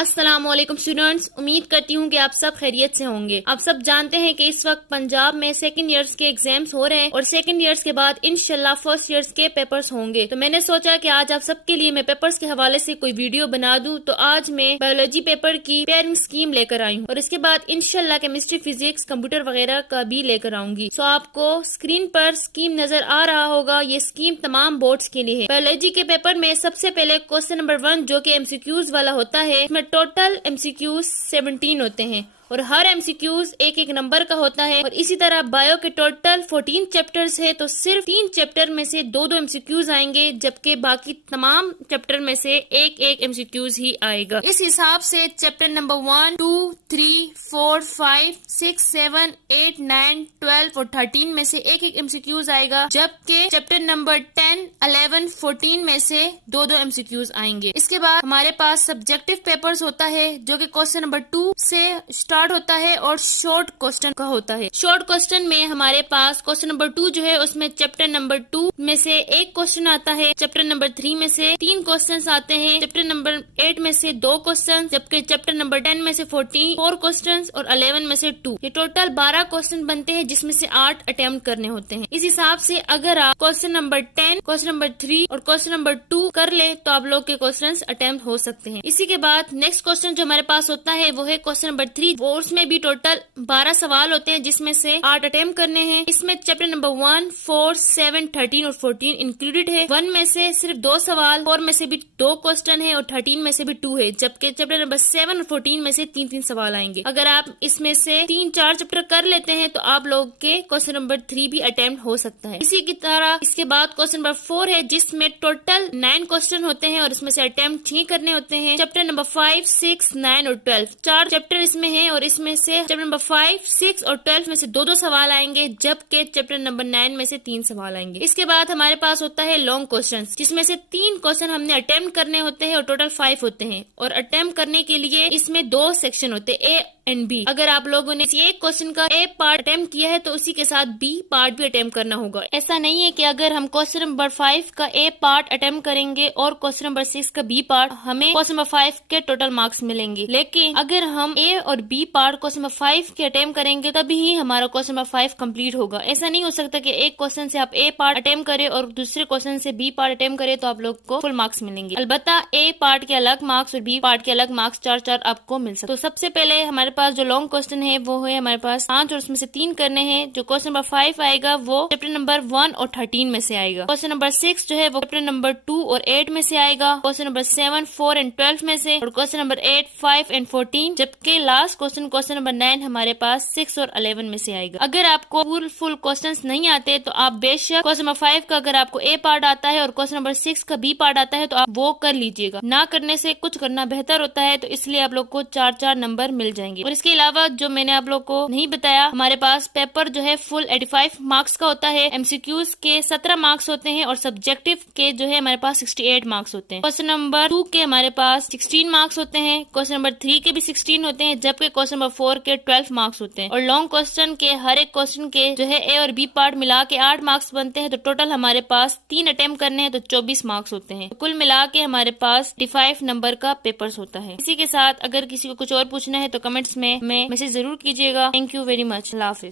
السلام علیکم اسٹوڈنٹس، امید کرتی ہوں کہ آپ سب خیریت سے ہوں گے۔ آپ سب جانتے ہیں کہ اس وقت پنجاب میں سیکنڈ ایئرس کے ایگزامز ہو رہے ہیں اور سیکنڈ ایئرس کے بعد انشاءاللہ فرسٹ ایئرس کے پیپرز ہوں گے۔ تو میں نے سوچا کہ آج آپ سب کے لیے میں پیپرز کے حوالے سے کوئی ویڈیو بنا دوں، تو آج میں بایولوجی پیپر کی پیئرنگ اسکیم لے کر آئی ہوں اور اس کے بعد انشاءاللہ کیمسٹری، فزکس، کمپیوٹر وغیرہ کا بھی لے کر آؤں گی۔ سو آپ کو اسکرین پر اسکیم نظر آ رہا ہوگا، یہ اسکیم تمام بورڈز کے لیے ہے۔ بایولوجی کے پیپر میں سب سے پہلے کوسچن نمبر 1 جو کہ MCQs والا ہوتا ہے، اس میں ٹوٹل MCQs 17 ہوتے ہیں اور ہر MCQs ایک نمبر کا ہوتا ہے، اور اسی طرح بایو کے ٹوٹل 14 چیپٹرز ہے، تو صرف 3 چیپٹر میں سے 2 MCQs آئیں گے، جبکہ باقی تمام چیپٹر میں سے ایک MCQs ہی آئے گا۔ اس حساب سے چیپٹر نمبر 1، 2، 3، 4، 5، 6، 7، 8، 9، 12 اور 13 میں سے ایک MCQs آئے گا، جبکہ چیپٹر نمبر 10، 11، 14 میں سے 2 MCQs آئیں گے۔ اس کے بعد ہمارے پاس سبجیکٹو پیپرز ہوتا ہے جو کہ کوسچن نمبر 2 سے اسٹارٹ ہوتا ہے اور شارٹ کوسچن کا ہوتا ہے۔ شارٹ کوسچن میں ہمارے پاس کوسچن نمبر 2 جو ہے اس میں چیپٹر نمبر 2 میں سے ایک کوسچن آتا ہے، چیپٹر نمبر 3 میں سے 3 کوسچنز آتے ہیں، چیپٹر نمبر 8 میں سے 2 کوسچنز، جبکہ چیپٹر نمبر 10 میں سے 4 کوسچنز اور 11 میں سے 2۔ یہ ٹوٹل 12 کوسچن بنتے ہیں جس میں سے 8 اٹیمپٹ کرنے ہوتے ہیں۔ اس حساب سے اگر آپ کوسچن نمبر 10، کوسچن نمبر 3 اور کوسچن نمبر 2 کر لے تو آپ لوگ کے کوسچنز اٹیمپٹ ہو سکتے ہیں۔ اسی کے بعد نیکسٹ کوسچن جو ہمارے پاس ہوتا ہے وہ ہے کوسچن نمبر 3، اور اس میں بھی ٹوٹل 12 سوال ہوتے ہیں جس میں سے 8 اٹیمپٹ کرنے ہیں۔ اس میں چیپٹر نمبر 1، 4، 7، 13 اور 14 انکلوڈیڈ ہے۔ 1 میں سے صرف 2 سوال، 4 میں سے بھی 2 کوسچن ہے اور 13 میں سے بھی 2 ہے، جبکہ چیپٹر نمبر 7 اور 14 میں سے 3 سوال آئیں گے۔ اگر آپ اس میں سے 3-4 چیپٹر کر لیتے ہیں تو آپ لوگ کے کوسچن نمبر 3 بھی اٹیمپٹ ہو سکتا ہے۔ اسی کی طرح اس کے بعد کوسچن نمبر 4 ہے جس میں ٹوٹل 9 کوسچن ہوتے ہیں اور اس میں سے اٹیمپٹ 6 کرنے ہوتے ہیں۔ چیپٹر نمبر 5، 6، 9 اور 12 4 چیپٹر اس میں ہیں اور اس میں سے چیپٹر نمبر 5، 6 اور 12 میں سے 2 سوال آئیں گے، جبکہ چیپٹر نمبر 9 میں سے 3 سوال آئیں گے۔ اس کے بعد ہمارے پاس ہوتا ہے لانگ کوسچن، جس میں سے 3 کوسچن ہم نے اٹیمپٹ کرنے ہوتے ہیں اور ٹوٹل 5 ہوتے ہیں، اور اٹیمپٹ کرنے کے لیے اس میں 2 سیکشن ہوتے ہیں، A اینڈ B۔ اگر آپ لوگوں نے ایک کوسچن کا A پارٹ اٹیمپٹ کیا ہے تو اسی کے ساتھ B پارٹ بھی اٹیمپٹ کرنا ہوگا۔ ایسا نہیں ہے کہ اگر ہم کوسچن نمبر 5 کا A پارٹ اٹیمپٹ کریں گے اور کوسچن نمبر 6 کا B پارٹ، ہمیں کوسچن نمبر 5 کے ٹوٹل مارکس ملیں گے، لیکن اگر ہم A اور B پارٹ کوسچن نمبر 5 کے اٹیمپٹ کریں گے تبھی ہی ہمارا کوسچن نمبر 5 کمپلیٹ ہوگا۔ ایسا نہیں ہو سکتا کہ ایک کوسچن سے آپ A پارٹ اٹیمپٹ کریں اور دوسرے کوسچن سے B پارٹ اٹیمپٹ کریں تو آپ لوگ کو فل مارکس ملیں گے۔ البتہ A پارٹ کے الگ مارکس اور B پارٹ کے الگ مارکس 4 آپ کو مل سکتے۔ تو سب سے پہلے ہمارے پاس جو لانگ کوسچن ہے وہ ہے ہمارے پاس 5 اور اس میں سے 3 کرنے ہیں۔ جو کوسچن نمبر 5 آئے گا وہ چیپٹر نمبر 1 اور 13 میں سے آئے گا۔ کوسچن نمبر 6 جو ہے وہ چیپٹر نمبر 2 اور 8 میں سے آئے گا۔ کوسچن نمبر 7، 4 اور 12 میں سے، اور کوسچن نمبر 8، 5 اور 14، جبکہ لاسٹ کوسچن نمبر 9 ہمارے پاس 6 اور 11 میں سے آئے گا۔ اگر آپ کو فل کوسچنز نہیں آتے تو آپ بے شک کوسچن نمبر 5 کا اگر آپ کو A پارٹ آتا ہے اور کوسچن نمبر 6 کا B پارٹ آتا ہے تو آپ وہ کر لیجئے گا۔ نہ کرنے سے کچھ کرنا بہتر ہوتا ہے، تو اس لیے آپ لوگ کو 4 نمبر مل جائیں گے۔ اور اس کے علاوہ جو میں نے آپ لوگ کو نہیں بتایا، ہمارے پاس پیپر جو ہے فل 85 مارکس کا ہوتا ہے۔ MCQs کے 17 مارکس ہوتے ہیں اور سبجیکٹو کے جو ہے ہمارے پاس 68 مارکس ہوتے ہیں۔ کوسچن نمبر 2 کے ہمارے پاس 16 مارکس ہوتے ہیں، کوسچن نمبر 3 کے بھی 16 ہوتے ہیں، جبکہ کوسچن نمبر 4 کے 12 مارکس ہوتے ہیں۔ اور لانگ کوسچن کے ہر ایک کوسچن کے جو ہے A اور B پارٹ ملا کے 8 مارکس بنتے ہیں، تو ٹوٹل ہمارے پاس 3 اٹیمپٹ کرنے ہیں تو 24 مارکس ہوتے ہیں۔ کل ملا کے ہمارے پاس 85 نمبر کا پیپرز ہوتا ہے۔ اسی کے ساتھ اگر کسی کو کچھ اور پوچھنا ہے تو کمنٹس میں میسج ضرور کیجیے گا۔ Thank you very much. اللہ حافظ۔